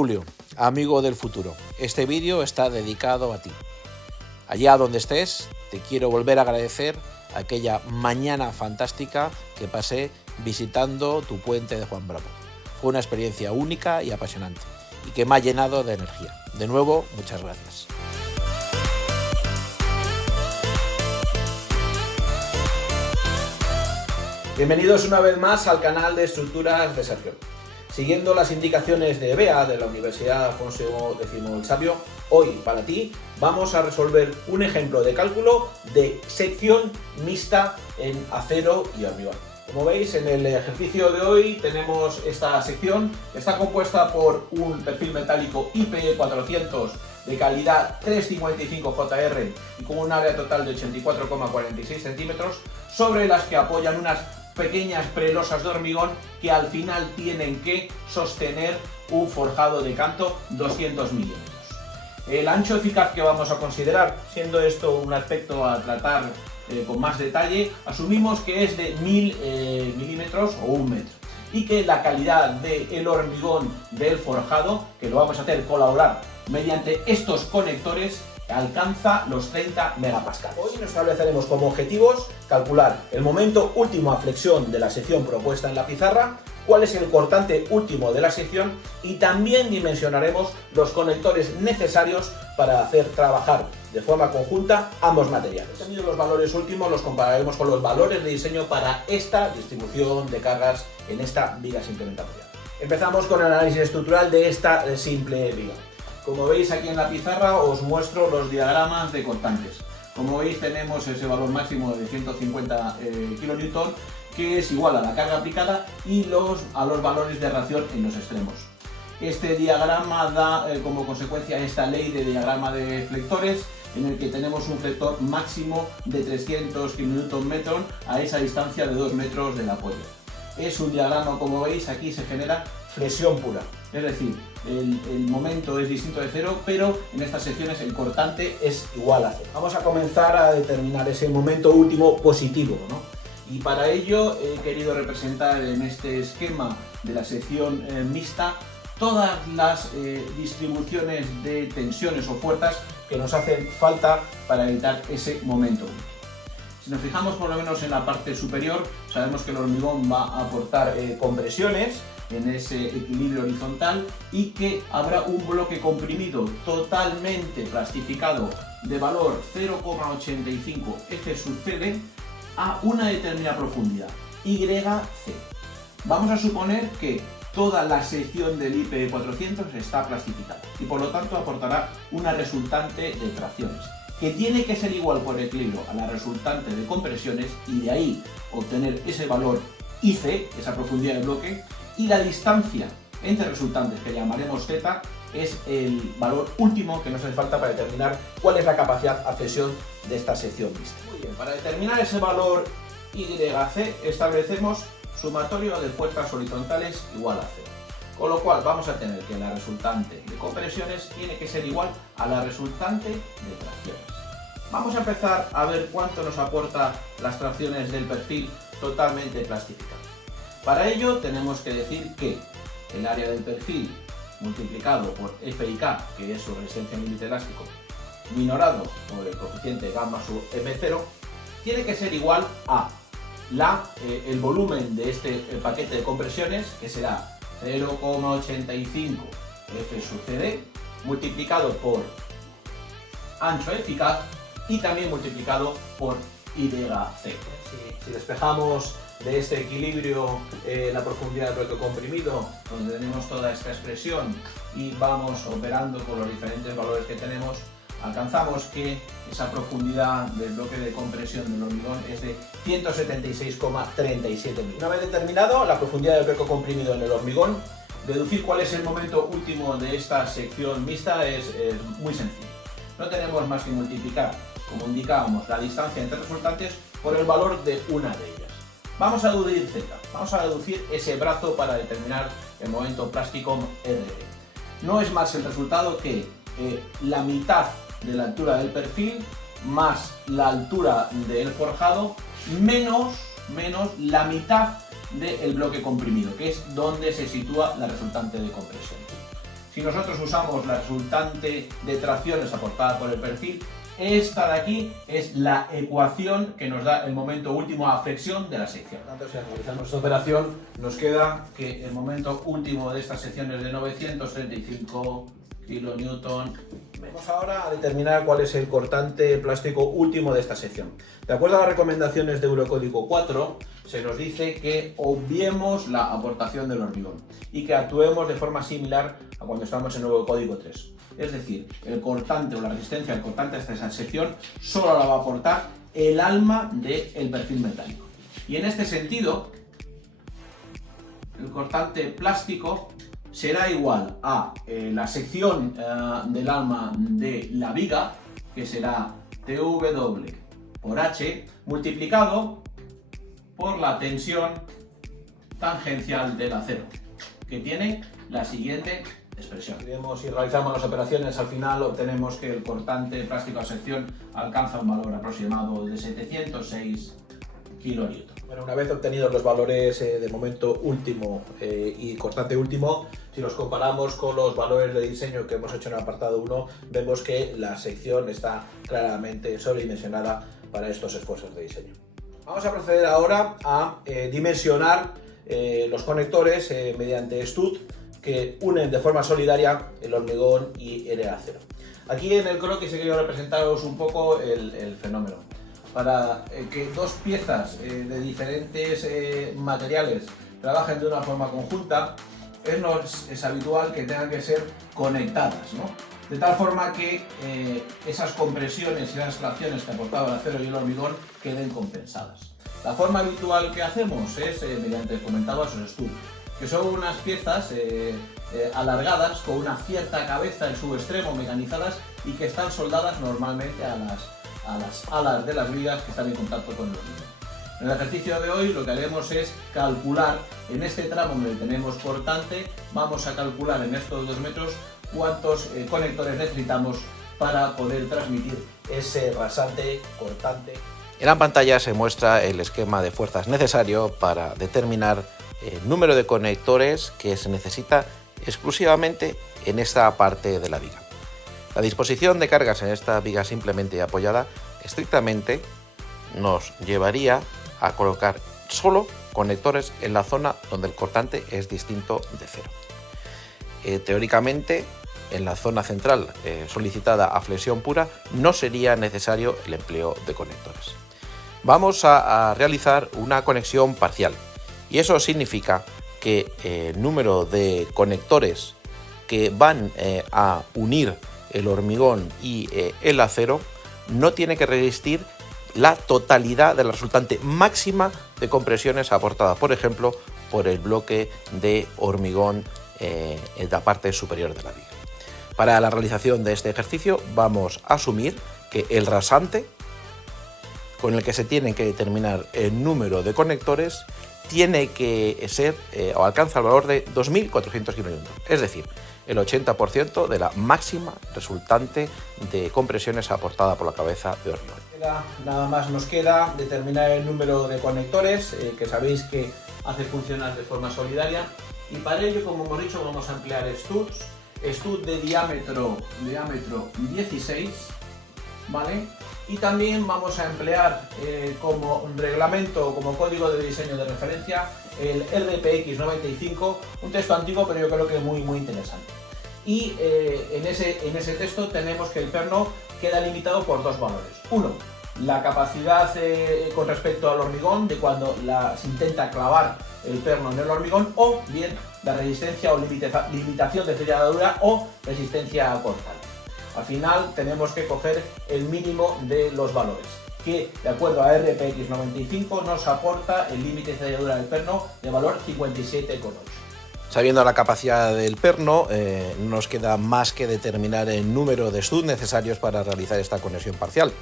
Julio, amigo del futuro, este vídeo está dedicado a ti. Allá donde estés, te quiero volver a agradecer aquella mañana fantástica que pasé visitando tu puente de Juan Bravo. Fue una experiencia única y apasionante y que me ha llenado de energía. De nuevo, muchas gracias. Bienvenidos una vez más al canal de estructuras de Sergio. Siguiendo las indicaciones de BEA de la Universidad Alfonso X el Sabio, hoy para ti vamos a resolver un ejemplo de cálculo de sección mixta en acero y hormigón. Como veis, en el ejercicio de hoy tenemos esta sección que está compuesta por un perfil metálico IP400 de calidad 355 JR y con un área total de 84,46 centímetros, sobre las que apoyan unas pequeñas prelosas de hormigón que al final tienen que sostener un forjado de canto 200 milímetros. El ancho eficaz que vamos a considerar, siendo esto un aspecto a tratar con más detalle, asumimos que es de 1000 milímetros o 1 metro y que la calidad del hormigón del forjado, que lo vamos a hacer colaborar mediante estos conectores, alcanza los 30 megapascales. Hoy nos estableceremos como objetivos calcular el momento último a flexión de la sección propuesta en la pizarra, cuál es el cortante último de la sección y también dimensionaremos los conectores necesarios para hacer trabajar de forma conjunta ambos materiales. Los valores últimos los compararemos con los valores de diseño para esta distribución de cargas en esta viga simplemente apoyada. Empezamos con el análisis estructural de esta simple viga. Como veis aquí en la pizarra os muestro los diagramas de cortantes. Como veis tenemos ese valor máximo de 150 kN, que es igual a la carga aplicada y a los valores de reacción en los extremos. Este diagrama da como consecuencia esta ley de diagrama de flectores, en el que tenemos un flector máximo de 300 kN a esa distancia de 2 metros del apoyo. Es un diagrama, como veis, aquí se genera flexión pura, es decir, el momento es distinto de cero, pero en estas secciones el cortante es igual a cero. Vamos a comenzar a determinar ese momento último positivo, ¿no? Y para ello he querido representar en este esquema de la sección mixta todas las distribuciones de tensiones o fuerzas que nos hacen falta para evitar ese momento último. Si nos fijamos por lo menos en la parte superior, sabemos que el hormigón va a aportar compresiones en ese equilibrio horizontal y que habrá un bloque comprimido totalmente plastificado de valor 0,85 F sub CD a una determinada profundidad, YC. Vamos a suponer que toda la sección del IP400 está plastificada y por lo tanto aportará una resultante de tracciones, que tiene que ser igual por equilibrio a la resultante de compresiones y de ahí obtener ese valor IC, esa profundidad de bloque, y la distancia entre resultantes, que llamaremos Z, es el valor último que nos hace falta para determinar cuál es la capacidad a flexión de esta sección mixta. Muy bien, para determinar ese valor YC establecemos sumatorio de fuerzas horizontales igual a 0. Con lo cual vamos a tener que la resultante de compresiones tiene que ser igual a la resultante de tracciones. Vamos a empezar a ver cuánto nos aporta las tracciones del perfil totalmente plastificado. Para ello tenemos que decir que el área del perfil multiplicado por FIK, que es su resistencia en límite elástico, minorado por el coeficiente gamma sub M0, tiene que ser igual a el volumen de este paquete de compresiones, que será 0,85 F sub CD, multiplicado por ancho eficaz y también multiplicado por YC. Si despejamos de este equilibrio la profundidad del bloque comprimido, donde tenemos toda esta expresión, y vamos operando con los diferentes valores que tenemos, alcanzamos que esa profundidad del bloque de compresión del hormigón es de 176,37 milímetros. Una vez determinado la profundidad del bloque comprimido en el hormigón, deducir cuál es el momento último de esta sección mixta es muy sencillo. No tenemos más que multiplicar, como indicábamos, la distancia entre resultantes por el valor de una de ellas. Vamos a deducir Z, vamos a deducir ese brazo para determinar el momento plástico RD. No es más el resultado que la mitad de la altura del perfil más la altura del forjado menos la mitad del bloque comprimido, que es donde se sitúa la resultante de compresión. Si nosotros usamos la resultante de tracciones aportada por el perfil, esta de aquí es la ecuación que nos da el momento último a flexión de la sección. Por tanto, si analizamos esta operación, nos queda que el momento último de esta sección es de 935 kilonewton. Vamos ahora a determinar cuál es el cortante plástico último de esta sección. De acuerdo a las recomendaciones de Eurocódigo 4, se nos dice que obviemos la aportación del hormigón y que actuemos de forma similar a cuando estamos en Eurocódigo 3. Es decir, el cortante o la resistencia al cortante de esta sección solo la va a aportar el alma del perfil metálico. Y en este sentido, el cortante plástico será igual a la sección del alma de la viga, que será TW por H, multiplicado por la tensión tangencial del acero, que tiene la siguiente expresión. Si realizamos las operaciones, al final obtenemos que el cortante plástico a sección alcanza un valor aproximado de 706 kN. Bueno, una vez obtenidos los valores de momento último y cortante último, si los comparamos con los valores de diseño que hemos hecho en el apartado 1, vemos que la sección está claramente sobredimensionada para estos esfuerzos de diseño. Vamos a proceder ahora a dimensionar los conectores mediante stud que unen de forma solidaria el hormigón y el acero. Aquí en el croquis he querido representaros un poco el fenómeno. Para que dos piezas de diferentes materiales trabajen de una forma conjunta, es habitual que tengan que ser conectadas, ¿no? De tal forma que esas compresiones y las tracciones que aportaba el acero y el hormigón queden compensadas. La forma habitual que hacemos es mediante, comentaba, esos studs, que son unas piezas alargadas con una cierta cabeza en su extremo, mecanizadas, y que están soldadas normalmente a las alas de las vigas que están en contacto con el hormigón. En el ejercicio de hoy lo que haremos es calcular en este tramo donde tenemos cortante, vamos a calcular en estos 2 metros cuántos conectores necesitamos para poder transmitir ese rasante cortante. En la pantalla se muestra el esquema de fuerzas necesario para determinar el número de conectores que se necesita exclusivamente en esta parte de la viga. La disposición de cargas en esta viga simplemente apoyada estrictamente nos llevaría a colocar solo conectores en la zona donde el cortante es distinto de cero. Teóricamente, en la zona central solicitada a flexión pura no sería necesario el empleo de conectores. Vamos a realizar una conexión parcial y eso significa que el número de conectores que van a unir el hormigón y el acero no tiene que resistir la totalidad de la resultante máxima de compresiones aportada, por ejemplo, por el bloque de hormigón en la parte superior de la viga. Para la realización de este ejercicio vamos a asumir que el rasante con el que se tiene que determinar el número de conectores tiene que ser o alcanza el valor de 2.400 kN, es decir, el 80% de la máxima resultante de compresiones aportada por la cabeza de hormigón. Nada más nos queda determinar el número de conectores, que sabéis que hace funcionar de forma solidaria, y para ello, como hemos dicho, vamos a emplear stud de diámetro 16, ¿vale? Y también vamos a emplear como reglamento o como código de diseño de referencia el RPX95, un texto antiguo pero yo creo que muy interesante. Y en ese texto tenemos que el perno queda limitado por 2 valores. Uno, la capacidad con respecto al hormigón de cuando se intenta clavar el perno en el hormigón, o bien la resistencia o limitación de selladura o resistencia cortante. Al final tenemos que coger el mínimo de los valores, que de acuerdo a RPX95 nos aporta el límite de selladura del perno de valor 57,8. Sabiendo la capacidad del perno, nos queda más que determinar el número de stud necesarios para realizar esta conexión parcial.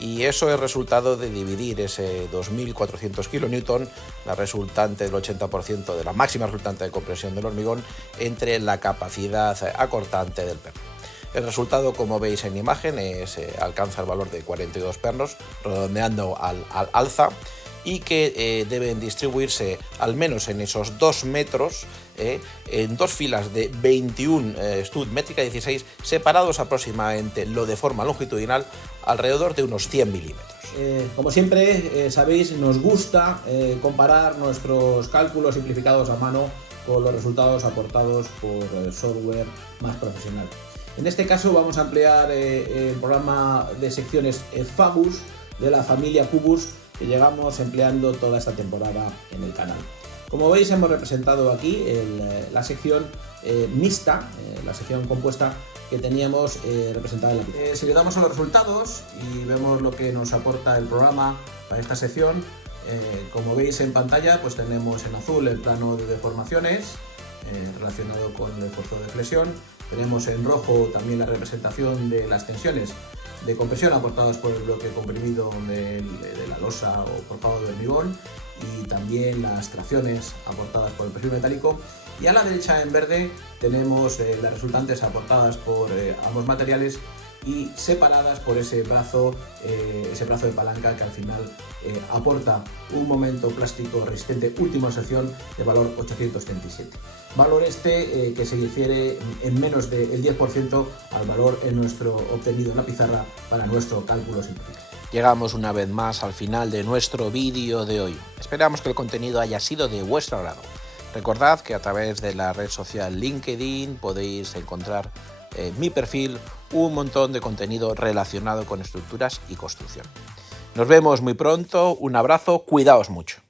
Y eso es resultado de dividir ese 2.400 kN, la resultante del 80% de la máxima resultante de compresión del hormigón, entre la capacidad acortante del perno. El resultado, como veis en imagen, alcanza el valor de 42 pernos, redondeando al alza, y que deben distribuirse al menos en esos 2 metros, en 2 filas de 21 stud métrica 16, separados aproximadamente lo de forma longitudinal alrededor de unos 100 milímetros. Como siempre, sabéis, nos gusta comparar nuestros cálculos simplificados a mano con los resultados aportados por software más profesional. En este caso vamos a emplear el programa de secciones Fabus de la familia Cubus, que llevamos empleando toda esta temporada en el canal. Como veis, hemos representado aquí la sección mixta, la sección compuesta que teníamos representada en la pizarra. Si le damos a los resultados y vemos lo que nos aporta el programa para esta sección, como veis en pantalla, pues tenemos en azul el plano de deformaciones relacionado con el esfuerzo de flexión. Tenemos en rojo también la representación de las tensiones de compresión aportadas por el bloque comprimido de la losa o forjado de hormigón, y también las tracciones aportadas por el perfil metálico. Y a la derecha en verde tenemos las resultantes aportadas por ambos materiales y separadas por ese brazo de palanca que al final aporta un momento plástico resistente última sección de valor 837. Valor que se difiere en menos del 10% al valor obtenido en la pizarra para nuestro cálculo simplificado. Llegamos una vez más al final de nuestro vídeo de hoy. Esperamos que el contenido haya sido de vuestro agrado. Recordad que a través de la red social LinkedIn podéis encontrar en mi perfil un montón de contenido relacionado con estructuras y construcción. Nos vemos muy pronto, un abrazo, cuidaos mucho.